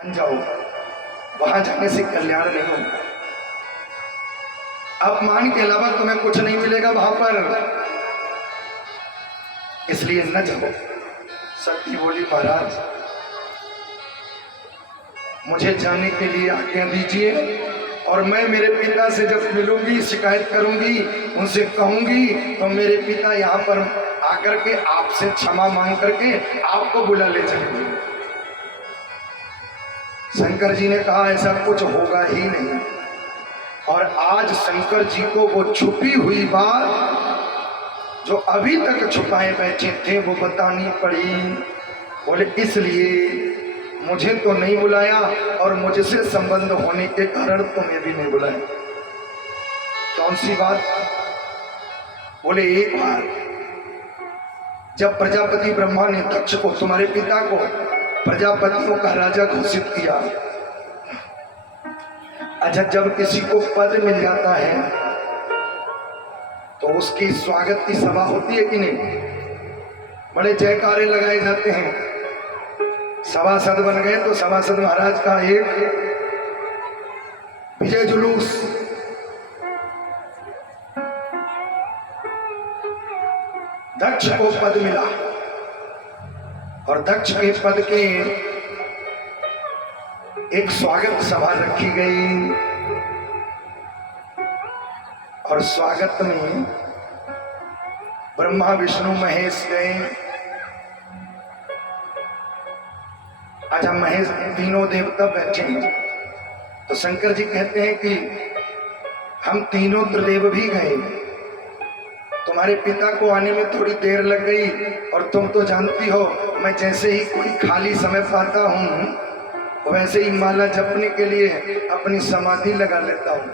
बन जाओ, वहां जाने से कल्याण नहीं होगा। अपमान के अलावा तुम्हें कुछ नहीं मिलेगा वहां पर, इसलिए न जाओ। सती बोली महाराज मुझे जाने के लिए आज्ञा दीजिए, और मैं मेरे पिता से जब मिलूंगी शिकायत करूंगी, उनसे कहूंगी तो मेरे पिता यहाँ पर आकर के आपसे क्षमा मांग करके आपको बुला ले चलेंगे। शंकर जी ने कहा ऐसा कुछ होगा ही नहीं। और आज शंकर जी को वो छुपी हुई बात जो अभी तक छुपाए बैठे थे वो बतानी पड़ी। बोले इसलिए मुझे तो नहीं बुलाया और मुझसे संबंध होने के कारण तुम्हें भी नहीं बुलाया। कौन सी बात? बोले एक बार जब प्रजापति ब्रह्मा ने दक्ष को, तुम्हारे पिता को, प्रजापतियों का राजा घोषित किया। अच्छा, जब किसी को पद मिल जाता है तो उसकी स्वागत की सभा होती है कि नहीं? बड़े जयकारे लगाए जाते हैं। सभासद बन गए तो सभासद महाराज का एक विजय जुलूस। दक्ष को पद मिला और दक्ष के पद के एक स्वागत सभा रखी गई, और स्वागत में ब्रह्मा विष्णु महेश गए। अच्छा, महेश तीनों देवता बैठे हैं तो शंकर जी कहते हैं कि हम तीनों त्रिदेव भी गए, तुम्हारे पिता को आने में थोड़ी देर लग गई, और तुम तो जानती हो मैं जैसे ही कोई खाली समय पाता हूँ वैसे ही माला जपने के लिए अपनी समाधि लगा लेता हूँ।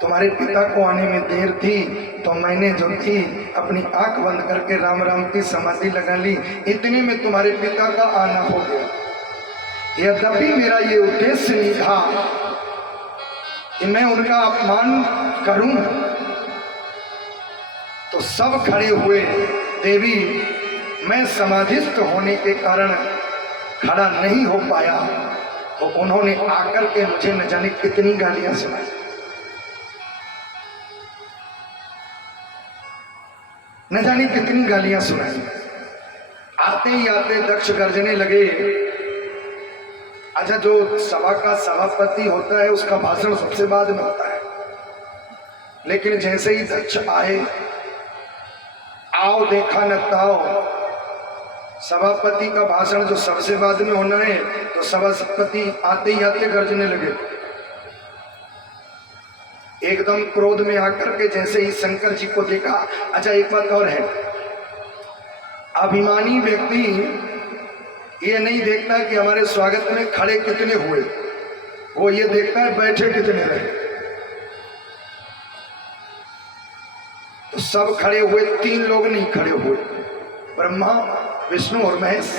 तुम्हारे पिता को आने में देर थी तो मैंने जो थी अपनी आंख बंद करके राम राम की समाधि लगा ली, इतने में तुम्हारे पिता का आना हो गया। यद्यपि मेरा ये उद्देश्य नहीं था कि मैं उनका अपमान करूं, तो सब खड़े हुए। देवी मैं समाधिस्थ होने के कारण खड़ा नहीं हो पाया, तो उन्होंने आकर के मुझे न जाने कितनी गालियां सुनाई। न जाने कितनी गालियां सुनाई। आते ही आते दक्ष गर्जने लगे। अच्छा, जो सभा का सभापति होता है उसका भाषण सबसे बाद में होता है, लेकिन जैसे ही दक्ष आए, आओ देखा न ताओ, सभापति का भाषण जो सबसे बाद में होना है, तो सभापति आते ही आते गर्जने लगे। एकदम क्रोध में आकर के जैसे ही शंकर जी को देखा। अच्छा, एक बात और है, अभिमानी व्यक्ति ये नहीं देखता कि हमारे स्वागत में खड़े कितने हुए, वो ये देखता है बैठे कितने रहे। तो सब खड़े हुए, तीन लोग नहीं खड़े हुए, ब्रह्मा विष्णु और महेश।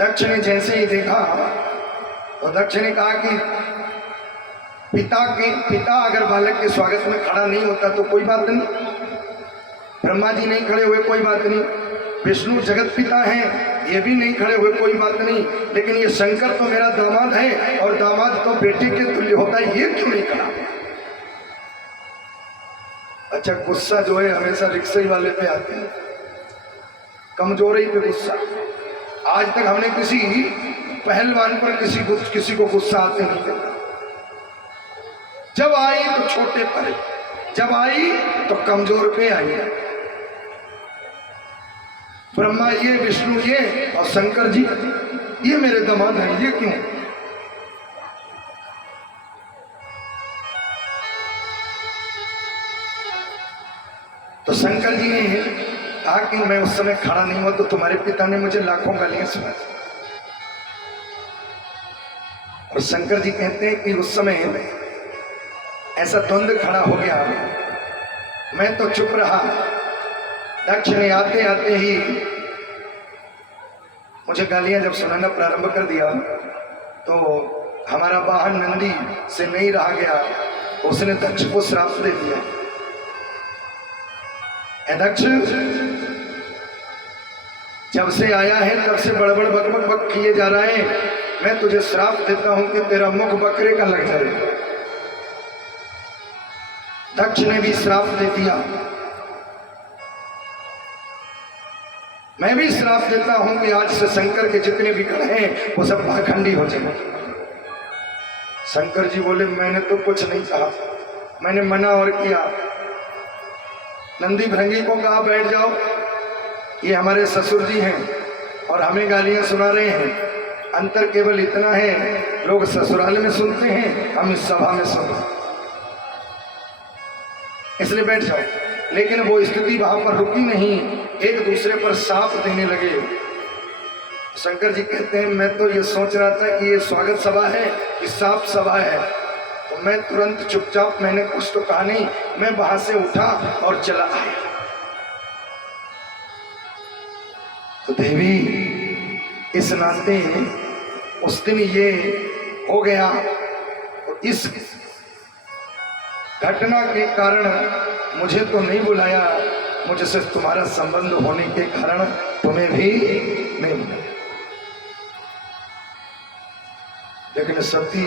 दक्ष ने जैसे ही देखा तो दक्ष ने कहा कि पिता अगर बालक के स्वागत में खड़ा नहीं होता तो कोई बात नहीं, ब्रह्मा जी नहीं खड़े हुए कोई बात नहीं, विष्णु जगत पिता हैं ये भी नहीं खड़े हुए कोई बात नहीं, लेकिन ये शंकर तो मेरा दामाद है और दामाद तो बेटे के तुल्य होता है, ये क्यों नहीं खड़ा? अच्छा, गुस्सा जो है हमेशा रिक्शे वाले पे आते हैं, कमजोरी पे गुस्सा। आज तक हमने किसी पहलवान पर किसी को गुस्सा आते नहीं देखा। जब आई तो छोटे पर, जब आई तो कमजोर पे आई। ब्रह्मा ये, विष्णु ये और शंकर जी ये मेरे दामाद हैं, ये क्यों? तो शंकर जी ने कहा कि मैं उस समय खड़ा नहीं हुआ तो तुम्हारे पिता ने मुझे लाखों गालियां सुनाई। और शंकर जी कहते हैं कि उस समय ऐसा द्वंद्व खड़ा हो गया, मैं तो चुप रहा। दक्ष ने आते आते ही मुझे गालियां जब सुनाना प्रारंभ कर दिया तो हमारा वाहन नंदी से नहीं रहा गया, उसने दक्ष को श्राप दे दिया। दक्ष जब से आया है तब से बड़बड़ बकबक बक किए जा रहा है। मैं तुझे श्राप देता हूं कि तेरा मुख बकरे का लग जाए। दक्ष ने भी श्राप दे दिया। मैं भी श्राप देता हूं कि आज से शंकर के जितने भी गण हैं वो सब पाखंडी हो जाए। शंकर जी बोले मैंने तो कुछ नहीं कहा, मैंने मना और किया। नंदी भृंगी को कहा बैठ जाओ, ये हमारे ससुर जी हैं और हमें गालियां सुना रहे हैं। अंतर केवल इतना है, लोग ससुराल में सुनते हैं, हम इस सभा में सुनते, इसलिए बैठ जाओ। लेकिन वो स्थिति वहां पर रुकी नहीं, एक दूसरे पर साप देने लगे। शंकर जी कहते हैं मैं तो ये सोच रहा था कि ये स्वागत सभा है कि साप सभा है, तो मैं तुरंत चुपचाप, मैंने कुछ तो कहा नहीं, मैं वहां से उठा और चला आया। तो देवी इस नाते उस दिन ये हो गया। तो इस घटना के कारण मुझे तो नहीं बुलाया, मुझसे तुम्हारा संबंध होने के कारण तुम्हें भी नहीं बुलाया। लेकिन सती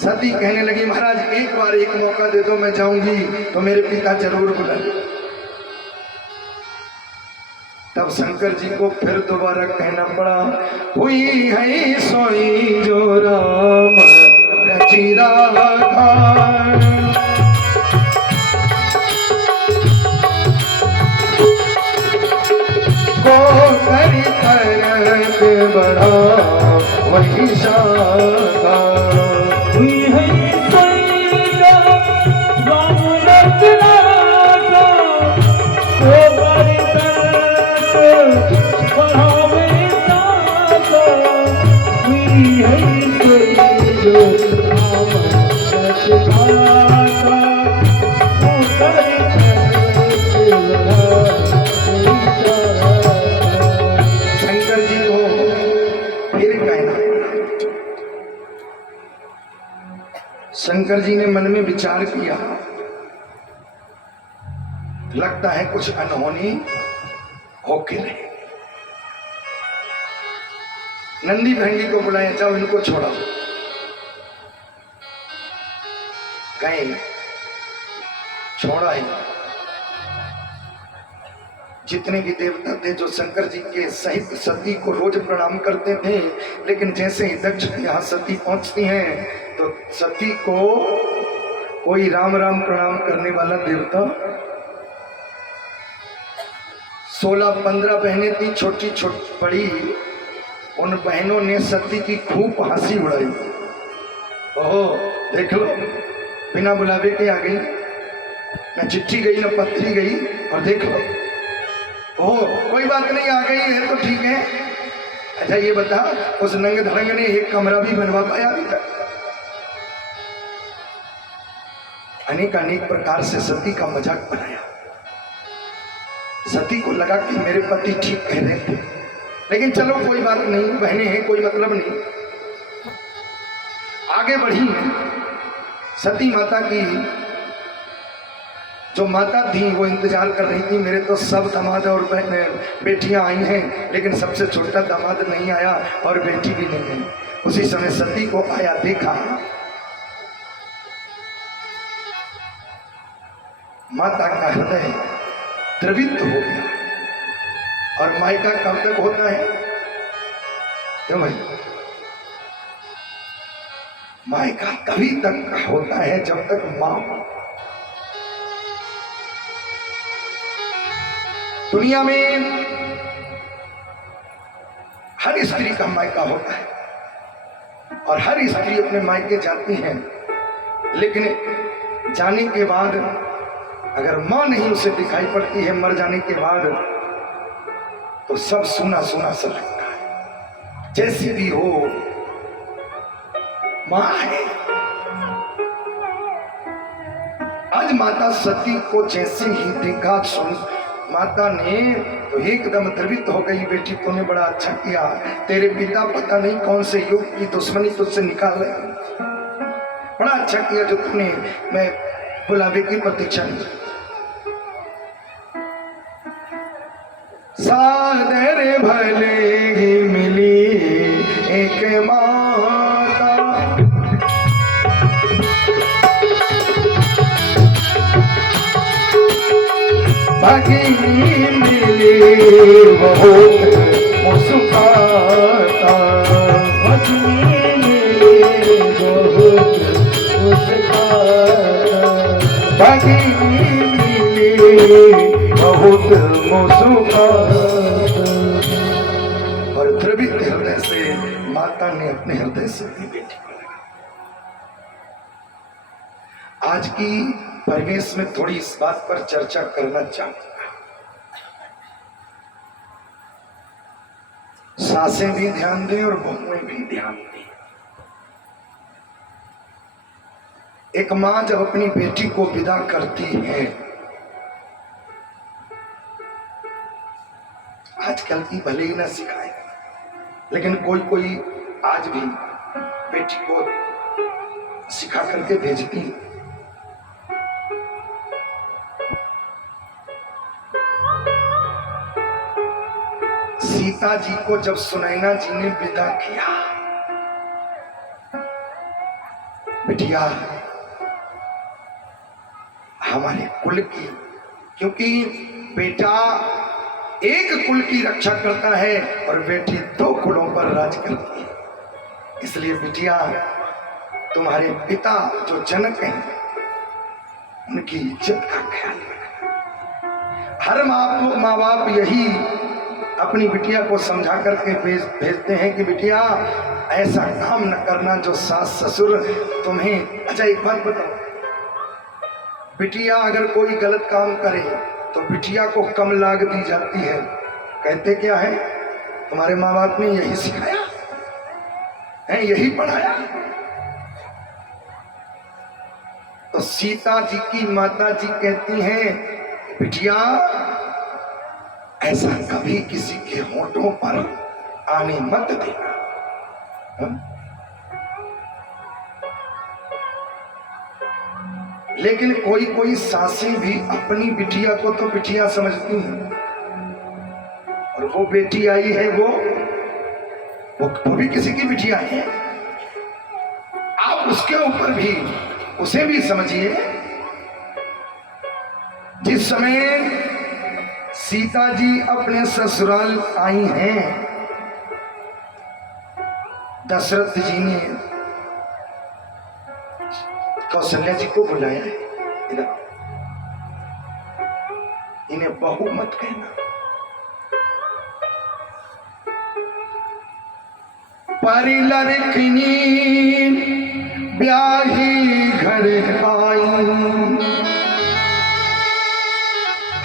सती कहने लगी महाराज एक बार एक मौका दे दो, मैं जाऊंगी तो मेरे पिता जरूर बुलाए। तब शंकर जी को फिर दोबारा कहना पड़ा, हुई है सोई जो राम रचिरा को करी तरक बड़ा वही शाखा। हुई है सोई जो राम रचिरा को करी शंकर जी को फिर कहना। शंकर जी ने मन में विचार किया, लगता है कुछ अनहोनी होके रहे। नंदी भृंगी को बुलाया, जाओ इनको छोड़ा। गए, छोड़ा ही। जितने भी देवता थे जो शंकर जी के सहित सती को रोज प्रणाम करते थे, लेकिन जैसे ही दक्ष के यहाँ सती पहुंचती हैं तो सती को कोई राम राम प्रणाम करने वाला देवता। 16-15 बहनें थी, छोटी छोटी बड़ी, उन बहनों ने सती की खूब हंसी उड़ाई। ओहो देख लो, बिना बुलावे के आ गई, न चिट्ठी गई न पत्री गई, और देख लो। ओह कोई बात नहीं, आ गई है तो ठीक है। अच्छा ये बता, उस नंग धड़ंग ने एक कमरा भी बनवा पाया अभी तक? अनेक अनेक प्रकार से सती का मजाक बनाया। सती को लगा कि मेरे पति ठीक कह रहे थे, लेकिन चलो कोई बात नहीं, बहनें हैं, कोई मतलब नहीं। आगे बढ़ी सती माता की जो माता थी वो इंतजार कर रही थी, मेरे तो सब दामाद और बेटियां आई हैं, लेकिन सबसे छोटा दामाद नहीं आया और बेटी भी नहीं आई। उसी समय सती को आया, देखा, माता का हृदय द्रवित हो गया। और मायका कब तक होता है? क्यों भाई? मायका तभी तक होता है जब तक मां। दुनिया में हर स्त्री का मायका होता है और हर स्त्री अपने मायके जाती है, लेकिन जाने के बाद अगर मां नहीं उसे दिखाई पड़ती है, मर जाने के बाद, तो सब सुना सुना सा लगता है। जैसी भी हो मां है। आज माता सती को जैसे ही देखा, सुन माता ने तो एकदम द्रवित हो गई। बेटी तूने बड़ा अच्छा किया, तेरे पिता पता नहीं कौन से युग की दुश्मनी तुझसे निकाल रहे, बड़ा अच्छा किया जो तूने मैं बुलावे की प्रतीक्षा नहीं। सादर भले ही मिली एक माता, भगिनी मिली बहुत मुस्काता, भगिनी मिली बहुत मुस्काता, भगिनी मिली बहुत मुस्काता। और द्रवित हृदय से माता ने अपने हृदय से अपनी बेटी को लगाया। आज की परिवेश में थोड़ी इस बात पर चर्चा करना चाहूंगा। सासें भी ध्यान दें और बहुएं भी ध्यान दें। एक मां जब अपनी बेटी को विदा करती है, आजकल की भले ही ना सिखाए, लेकिन कोई कोई आज भी बेटी को सिखा करके भेजती है। सीता जी को जब सुनैना जी ने विदा किया, बिटिया हमारे कुल की, क्योंकि बेटा एक कुल की रक्षा करता है और बेटी 2 कुलों पर राज करती है, इसलिए बिटिया तुम्हारे पिता जो जनक हैं उनकी इज्जत का ख्याल रखना। हर माँ बाप यही अपनी बिटिया को समझा करके भेजते हैं कि बिटिया ऐसा काम न करना जो सास ससुर तुम्हें। अच्छा एक बात बताओ, बिटिया अगर कोई गलत काम करे तो बिटिया को कम लाग दी जाती है। कहते क्या है, तुम्हारे माँ बाप ने यही सिखाया है, यही पढ़ाया। तो सीता जी की माता जी कहती हैं, बिटिया ऐसा कभी किसी के होठों पर आने मत देना। लेकिन कोई कोई सासें भी अपनी बिटिया को तो बिटिया समझती हैं, और वो बेटी आई है वो भी किसी की बिटिया है। आप उसके ऊपर भी उसे भी समझिए। जिस समय सीता जी अपने ससुराल आई हैं, दशरथ जी ने कौशल्या जी को बुलाया है, इधर इन्हें बहू मत कहना। परिलरखनी ब्याही घर आई,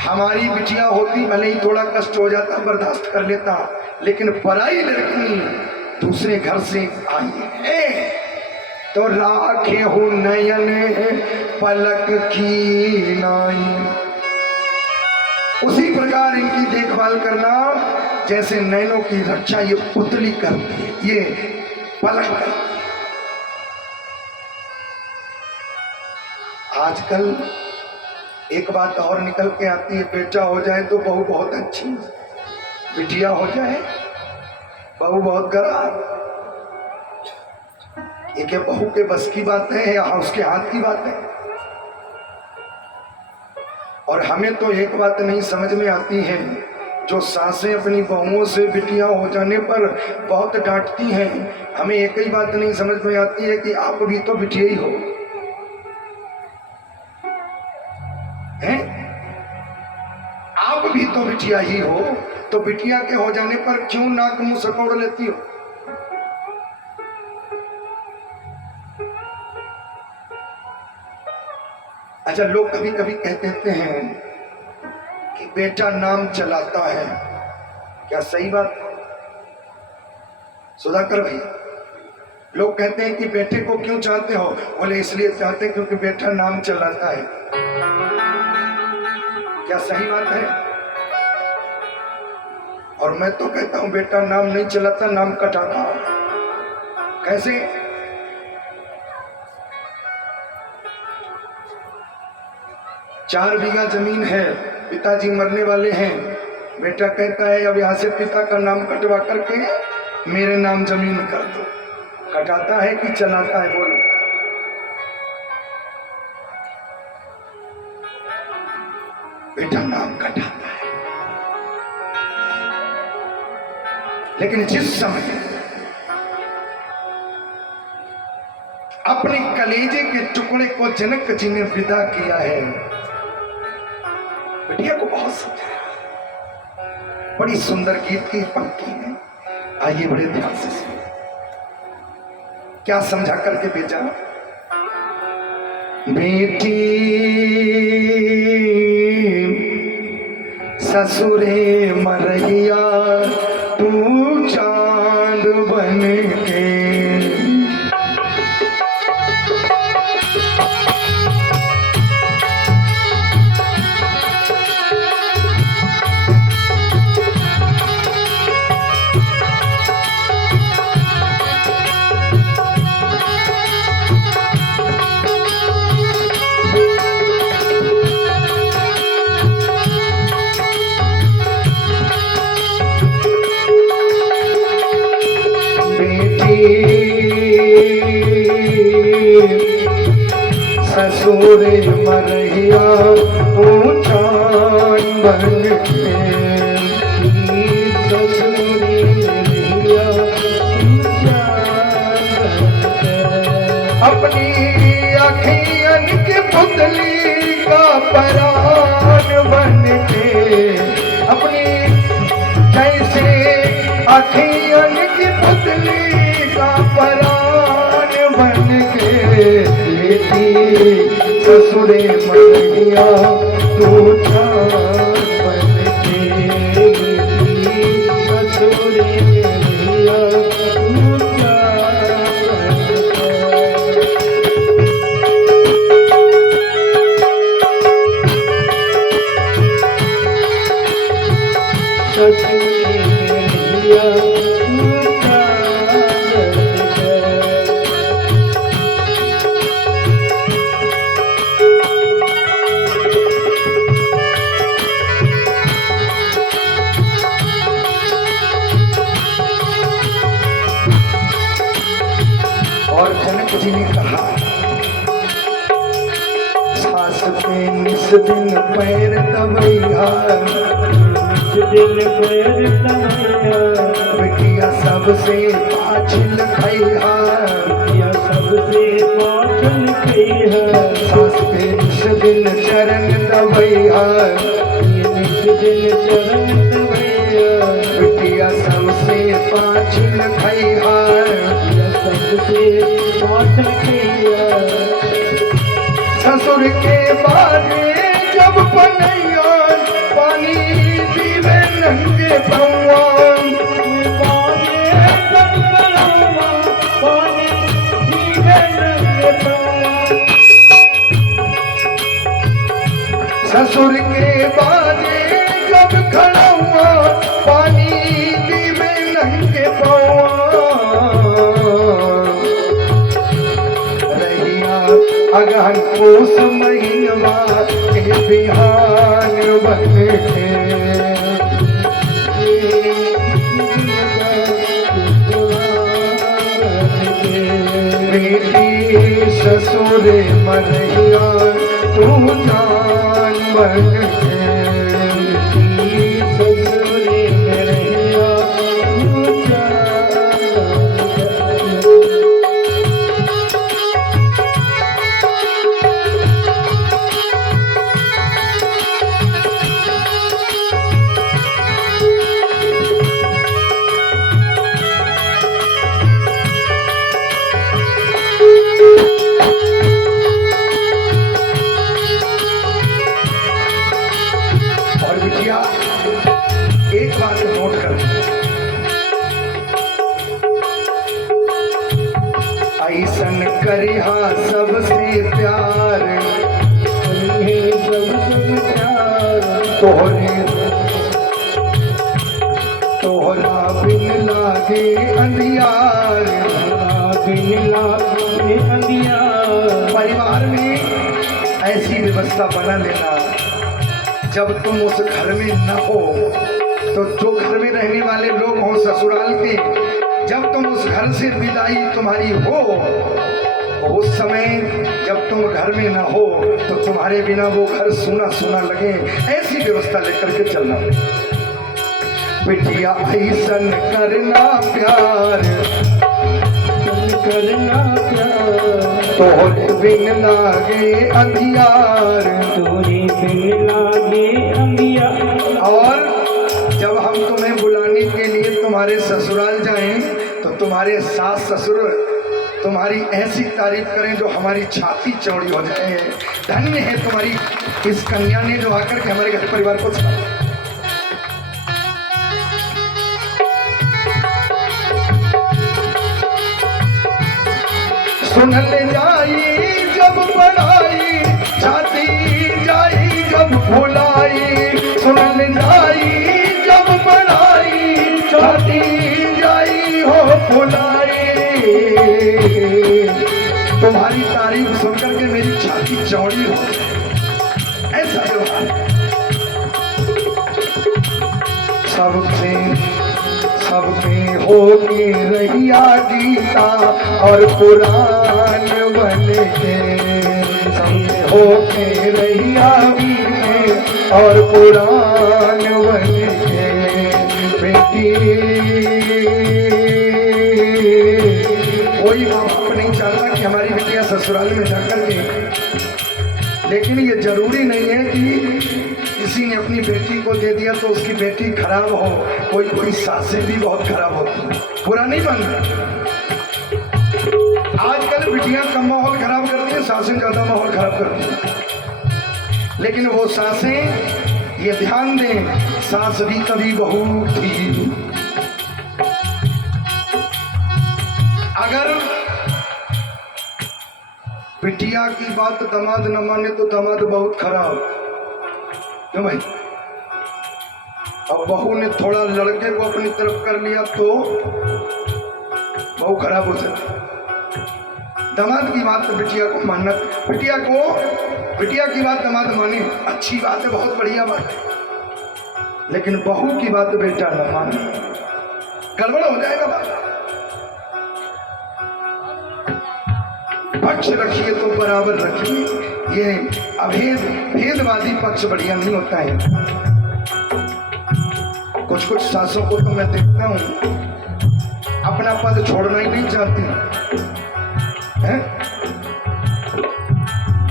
हमारी बिटिया होती भले ही थोड़ा कष्ट हो जाता, बर्दाश्त कर लेता, लेकिन पराई लड़की दूसरे घर से आई है तो राखे हो नयन पलक की नाई। उसी प्रकार इनकी देखभाल करना जैसे नैनों की रक्षा ये पुतली करती है, ये पलक करती है। आजकल एक बात और निकल के आती है, बेटा हो जाए तो बहू बहुत अच्छी, बिटिया हो जाए बहू बहुत खराब। ये क्या बहू के बस की बात है या उसके हाथ की बात है? और हमें तो एक बात नहीं समझ में आती है, जो सासें अपनी बहुओं से बिटिया हो जाने पर बहुत डांटती हैं, हमें एक ही बात नहीं समझ में आती है कि आप भी तो बिटिया ही हो हैं? आप भी तो बिटिया ही हो, तो बिटिया के हो जाने पर क्यों नाक मुंह सकोड़ लेती हो? अच्छा, लोग कभी कभी कह देते हैं कि बेटा नाम चलाता है, क्या सही बात? सुधाकर भाई, लोग कहते हैं कि बेटे को क्यों चाहते हो? बोले इसलिए चाहते हैं क्योंकि बेटा नाम चलाता है। क्या सही बात है? और मैं तो कहता हूं बेटा नाम नहीं चलाता, नाम कटाता। कैसे? 4 बीघा जमीन है, पिताजी मरने वाले हैं, बेटा कहता है अब यहाँ से पिता का नाम कटवा करके मेरे नाम जमीन कर दो। कटाता है कि चलाता है? बोलो। बेटा नाम कटाता है। लेकिन जिस समय अपने कलेजे के टुकड़े को जनक जी ने विदा किया है, बिटिया को बहुत समझाया। बड़ी सुंदर गीत की पंक्ति है, आइए बड़े ध्यान से सुनिए। क्या समझा करके भेजा? बेटी ससुरे मरैया तू चांद बन के, ससुरे मरैया तू चांद बन के, ससुरे मरैया तू चांद बन के, अपनी अखियन की पुतली का परान बन के, अपनी जैसे अखियन की पुतली का परान बन के, ससुरे मरैया तू चांद बन के, ससुरे मरैया तू चांद बन के। ससुरे मरैया तू चांद बन के। और जनक जी ने कहा, सास पे निस दिन पैर दबैया, दिन पैर दबैया, बिटिया सबसे पाछिल खैया, बिटिया सबसे पाछिल खैया, सास पे निस दिन चरण दबैया, निस दिन चरण दबैया, बिटिया सबसे पाछिल खैया, सबसे पाछिल खैया। ससुर के बारे जब पनैया पानी पीवे नंगे पौआन, पानी पीवे नंगे पौआन, ससुर के बारे जब खड़ा हुआ पानी पीवे नंगे पौआन, अगहन पूस महीनवा के बिहान बन के, बेटी ससुरे मरैया तू जान बन के, ससुरे मरैया तू जान बन के। एक बात नोट कर, ऐसन करिहा सबसे प्यार, सबसे प्यार, तोहरा बिन लागे अंधियार, बिन लागे अंधियार। परिवार में ऐसी व्यवस्था बना लेना, जब तुम उस घर में न हो तो जो घर में रहने वाले लोग हों ससुराल के, जब तुम उस घर से विदाई तुम्हारी हो, तो उस समय जब तुम घर में ना हो तो तुम्हारे बिना वो घर सूना सूना लगे, ऐसी व्यवस्था लेकर के चलना। बिटिया ऐसन करना प्यार, करना प्यार, तोरे बिन लागे अंधियार, तोरे बिन लागे अंधियार। और जब हम तुम्हें बुलाने के लिए तुम्हारे ससुराल जाएं तो तुम्हारे सास ससुर तुम्हारी ऐसी तारीफ करें जो हमारी छाती चौड़ी हो जाए। धन्य है तुम्हारी इस कन्या ने जो आकर के हमारे घर परिवार को संभाला। सुनल जाई जब पढ़ाई, छाती जाई जब भुलाई, सुनल जाई जब पढ़ाई, छाती जाई हो भुलाई। तुम्हारी तारीफ सुनकर के मेरी छाती चौड़ी हो, ऐसा व्यवहार। सबके होगी रैया गीता और पुराण बन के, सबके होगी रैया गीता और पुराण बन के। बेटी कोई माँ बाप नहीं चाहता कि हमारी बेटियां ससुराल में जाकर के, लेकिन ये जरूरी नहीं है कि किसी ने अपनी बेटी को दे दिया तो उसकी बेटी खराब हो। कोई सासें भी बहुत खराब होती, बुरा नहीं मानना। आजकल बेटियां कम माहौल खराब करती हैं, सासें ज्यादा माहौल खराब करती हैं। लेकिन वो सासें ये ध्यान दें, सास भी कभी बहू थी। अगर बिटिया की बात दामाद न माने तो दामाद बहुत खराब। क्यों भाई? अब बहू ने थोड़ा लड़के को अपनी तरफ कर लिया तो बहू खराब हो जाती। दामाद की बात तो बिटिया को मानना, बिटिया की बात दामाद माने, अच्छी बात है, बहुत बढ़िया बात है। लेकिन बहू की बात बेटा न माने, गड़बड़ हो जाएगा बात। पक्ष रखिए तो बराबर रखिए। ये भेदवादी पक्ष बढ़िया नहीं होता है। कुछ सासों को तो मैं देखता हूँ अपना पद छोड़ना ही नहीं चाहती है।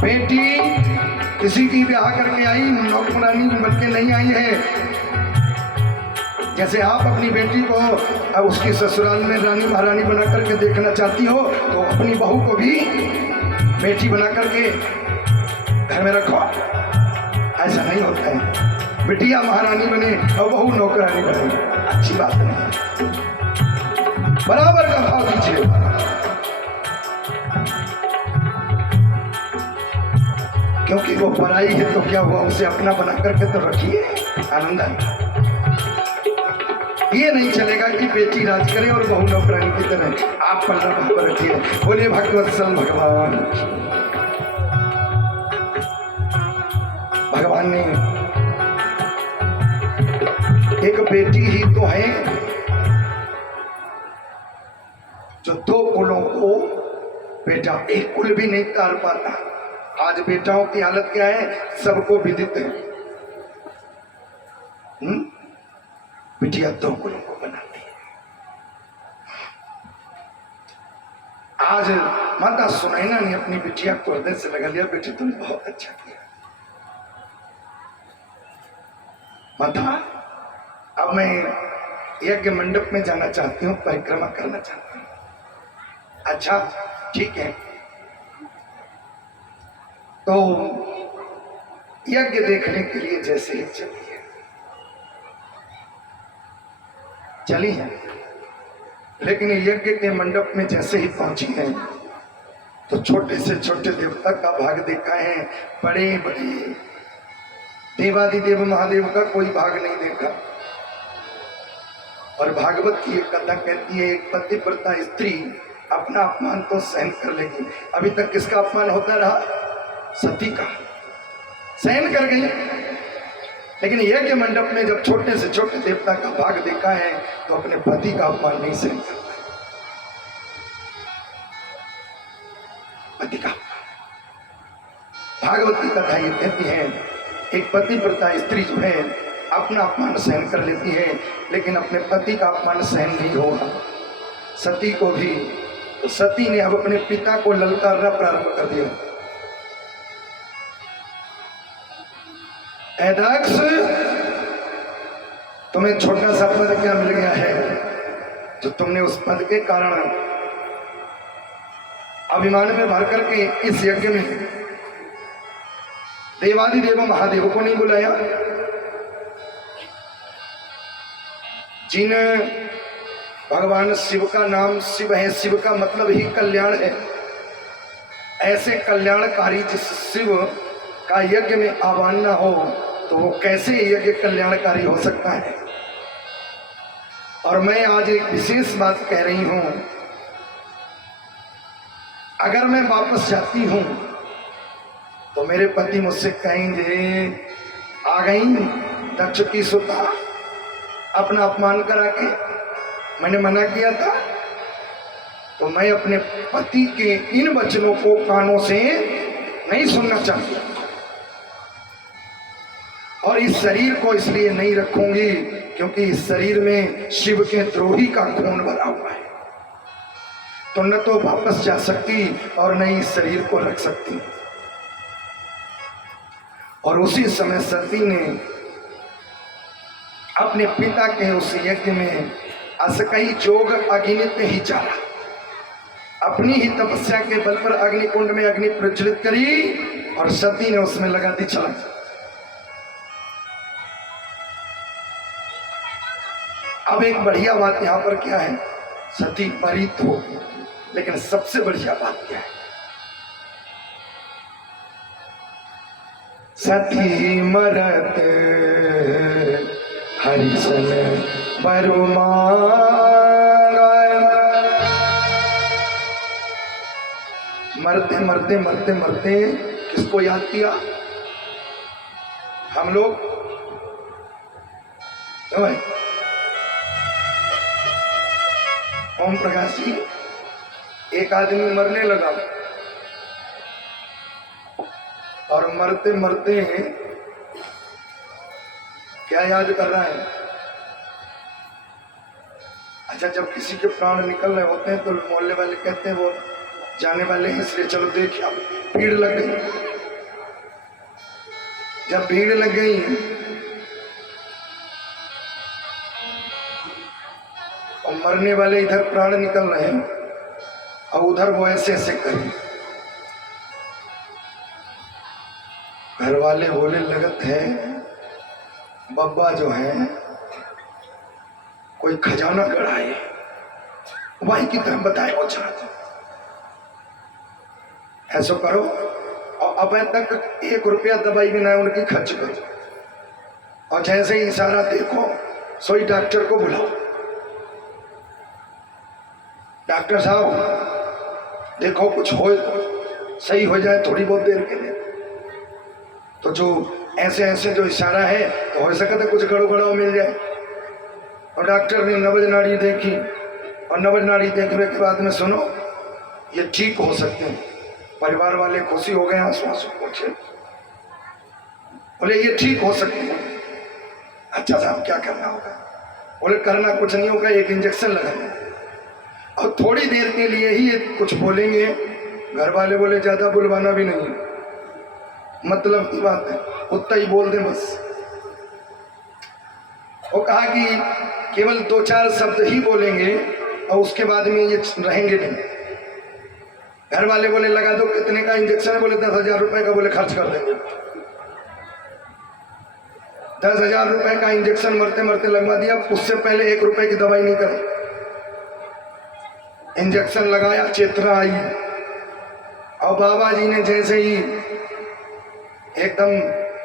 बेटी किसी की ब्याह करके आई, नौकरानी बनके नहीं आई है। जैसे आप अपनी बेटी को अब उसकी ससुराल में रानी महारानी बना करके देखना चाहती हो, तो अपनी बहू को भी बेटी बना करके घर में रखो। ऐसा नहीं होता है। बिटिया महारानी बने और बहू नौकरानी बने, अच्छी बात नहीं। बराबर का भाव दीजिए। क्योंकि वो पराई है तो क्या हुआ, उसे अपना बना करके तो रखिए, आनंद आए। ये नहीं चलेगा कि बेटी राज करे और बहू नौकरानी की तरह। आप पल्ला भाव रखिए। बोले भगवत्सल भगवान। भगवान ने एक बेटी ही तो है जो दो कुलों को बेटा, एक कुल भी नहीं तार पाता। आज बेटाओं की हालत क्या है, सबको विदित है। बिटिया दो कुलों को बनाती है। आज माता सुनैना ने अपनी बिटिया को हृदय से लगा लिया। बेटी तुमने बहुत अच्छा किया माता। अब मैं यज्ञ मंडप में जाना चाहती हूँ, परिक्रमा करना चाहती हूँ। अच्छा ठीक है, तो यज्ञ देखने के लिए जैसे ही चली है, लेकिन यज्ञ के मंडप में जैसे ही पहुंची है तो छोटे से छोटे देवता का भाग देखा है, बड़े बड़े देवादिदेव महादेव का कोई भाग नहीं देखा। और भागवत की एक कथा कहती है, एक पतिव्रता स्त्री अपना अपमान तो सहन कर लेगी। अभी तक किसका अपमान होता रहा? सती का। सहन कर गई, लेकिन यज्ञ मंडप में जब छोटे से छोटे देवता का भाग देखा है तो अपने पति का अपमान नहीं सहन करता। पति का भागवत की कथा ये कहती है, एक पतिव्रता स्त्री जो है अपना अपमान सहन कर लेती है, लेकिन अपने पति का अपमान सहन नहीं होगा। सती को भी, तो सती ने अब अपने पिता को ललकारना प्रारंभ कर दिया। ऐ दक्ष, तुम्हें छोटा सा पद क्या मिल गया है जो तुमने उस पद के कारण अभिमान में भर करके इस यज्ञ में देवादिदेव महादेव को नहीं बुलाया। जिन भगवान शिव का नाम शिव है, शिव का मतलब ही कल्याण है, ऐसे कल्याणकारी जिस शिव का यज्ञ में आह्वान न हो तो वो कैसे यज्ञ कल्याणकारी हो सकता है। और मैं आज एक विशेष बात कह रही हूं, अगर मैं वापस जाती हूं तो मेरे पति मुझसे कहेंगे आ गई दक्ष की सुता, अपना अपमान करा के, मैंने मना किया था। तो मैं अपने पति के इन वचनों को कानों से नहीं सुनना चाहती और इस शरीर को इसलिए नहीं रखूंगी क्योंकि इस शरीर में शिव के द्रोही का खून भरा हुआ है। तो न तो वापस जा सकती और न ही इस शरीर को रख सकती। और उसी समय सती ने अपने पिता के उस यज्ञ में असकई जोग अग्नित ही चाला, अपनी ही तपस्या के बल पर अग्निकुंड में अग्नि प्रज्वलित करी और सती ने उसमें लगा दी छलांग। अब एक बढ़िया बात यहां पर क्या है, सती मरी तो, लेकिन सबसे बढ़िया बात क्या है, सती मरत हरिशन बरुमांगा। मरते मरते मरते मरते किसको याद किया हम लोग? भाई ओम प्रकाश जी, एक आदमी मरने लगा और मरते मरते क्या याद कर रहा है? अच्छा, जब किसी के प्राण निकल रहे होते हैं तो मोहल्ले वाले कहते हैं वो जाने वाले हैं इसलिए चलो देखिए। भीड़ लग गई, जब भीड़ लग गई और मरने वाले इधर प्राण निकल रहे हैं और उधर वो ऐसे ऐसे करें, घर वाले बोले लगत है बब्बा जो है कोई खजाना गड़ाए, वही की तरह बताए वो चाहते, ऐसा करो और अब तक 1 रुपया दवाई भी ना उनकी खर्च करो और जैसे ही इशारा देखो सोई डॉक्टर को बुलाओ। डॉक्टर साहब देखो कुछ हो, सही हो जाए थोड़ी बहुत देर के लिए। तो जो ऐसे ऐसे जो इशारा है तो हो सकता है कुछ गड़बड़ा मिल जाए। और डॉक्टर ने नब्ज नाड़ी देखी और नब्ज नाड़ी देखने के बाद में सुनो ये ठीक हो सकते हैं। परिवार वाले खुशी हो गए, आंसू आंसू पूछे, बोले ये ठीक हो सकते हैं। अच्छा साहब क्या करना होगा? बोले करना कुछ नहीं होगा, एक इंजेक्शन लगाना और थोड़ी देर के लिए ही ये कुछ बोलेंगे। घर वाले बोले ज्यादा बुलवाना भी नहीं, मतलब की बात है उतना ही बोल दे बस। वो कहा कि केवल 2-4 शब्द ही बोलेंगे और उसके बाद में ये रहेंगे नहीं। घर वाले बोले लगा दो, कितने का इंजेक्शन है? बोले 10,000 रुपए का। बोले खर्च कर देंगे। 10,000 रुपए का इंजेक्शन मरते मरते लगवा दिया, उससे पहले 1 रुपए की दवाई नहीं करी। इंजेक्शन लगाया, चेतना आई और बाबा जी ने जैसे ही एकदम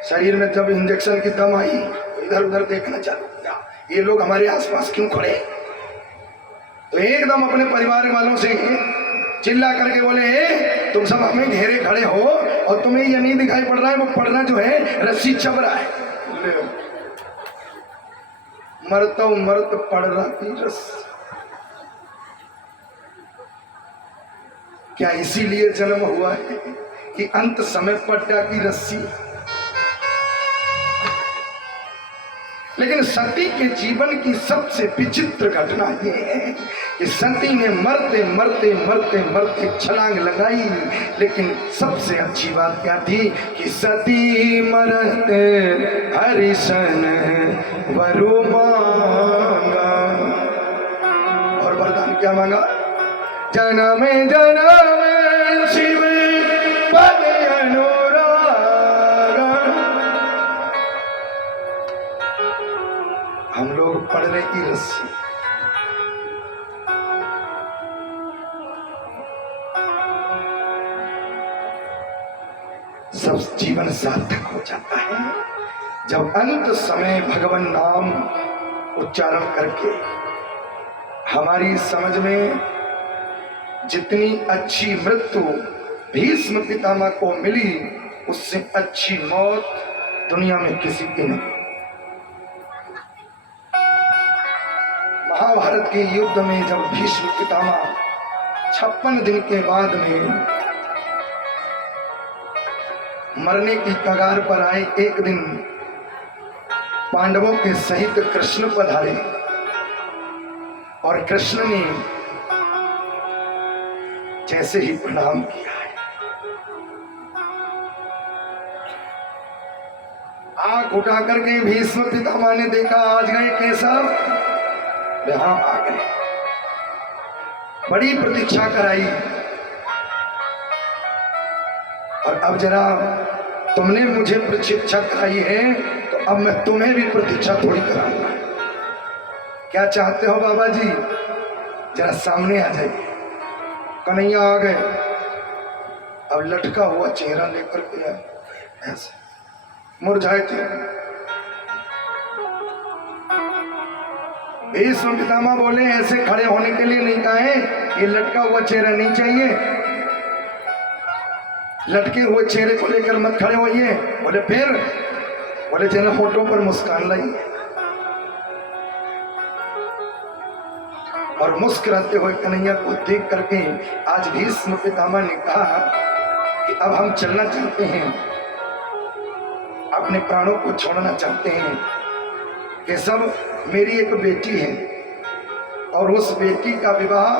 शरीर में जब इंजेक्शन की दम आई इधर उधर देखना चालू किया, ये लोग हमारे आसपास क्यों खड़े? तो एकदम अपने परिवार वालों से चिल्ला करके बोले ए, तुम सब हमें घेरे खड़े हो और तुम्हें ये नहीं दिखाई पड़ रहा है वो पढ़ना जो है रस्सी चब रहा है। मरतो मरत पड़ रहा की रस। क्या इसीलिए जन्म हुआ है कि अंत समय पड्डा की रस्सी? लेकिन सती के जीवन की सबसे विचित्र घटना यह है कि सती ने मरते मरते मरते मरते छलांग लगाई। लेकिन सबसे अच्छी बात क्या थी कि सती मरते हरिशन वरु मांगा। और वरदान क्या मांगा? जन्म जन्म शिव पद अनुराग। हम लोग पढ़ रहे की रस्सी। सब जीवन सार्थक हो जाता है जब अंत समय भगवान नाम उच्चारण करके हमारी समझ में जितनी अच्छी मृत्यु भीष्म पितामह को मिली उससे अच्छी मौत दुनिया में किसी की नहीं। महाभारत के युद्ध में जब भीष्म पितामह 56 दिन के बाद में मरने की कगार पर आए, एक दिन पांडवों के सहित कृष्ण पधारे और कृष्ण ने जैसे ही प्रणाम किया है, आंख उठा करके भीष्म पितामह ने देखा आज गए केशव, यहां आ गए। बड़ी प्रतीक्षा कराई और अब जरा तुमने मुझे प्रतीक्षा कराई है तो अब मैं तुम्हें भी प्रतीक्षा थोड़ी कराऊंगा। क्या चाहते हो बाबा जी? जरा सामने आ जाइए। कन्हैया आ गए। अब लटका हुआ चेहरा लेकर के आए, ऐसे मुरझाए थे। भीष्म पितामह बोले ऐसे खड़े होने के लिए नहीं कहा है, ये लटका हुआ चेहरा नहीं चाहिए, लटके हुए चेहरे को लेकर मत खड़े होइए। बोले फिर? बोले जरा होठों पर मुस्कान लाइए। और मुस्कुराते हुए कन्हैया को देख करके आज भीष्म पितामह ने कहा कि अब हम चलना चाहते हैं, अपने प्राणों को छोड़ना चाहते हैं। कि सब मेरी एक बेटी है और उस बेटी का विवाह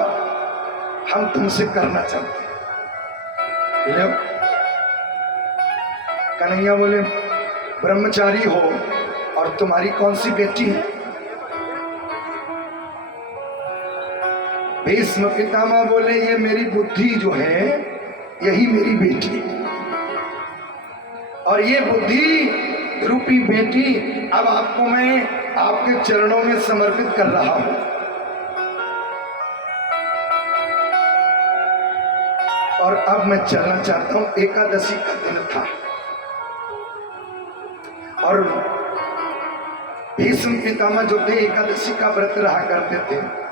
हम तुमसे करना चाहते हैं। कन्हैया बोले ब्रह्मचारी हो और तुम्हारी कौन सी बेटी है? भीष्म पितामह बोले ये मेरी बुद्धि जो है यही मेरी बेटी है और ये बुद्धि रूपी बेटी अब आपको मैं आपके चरणों में समर्पित कर रहा हूं। और अब मैं चलना चाहता हूं। एकादशी का दिन था और भीष्म पितामह जो थे एकादशी का व्रत रहा करते थे।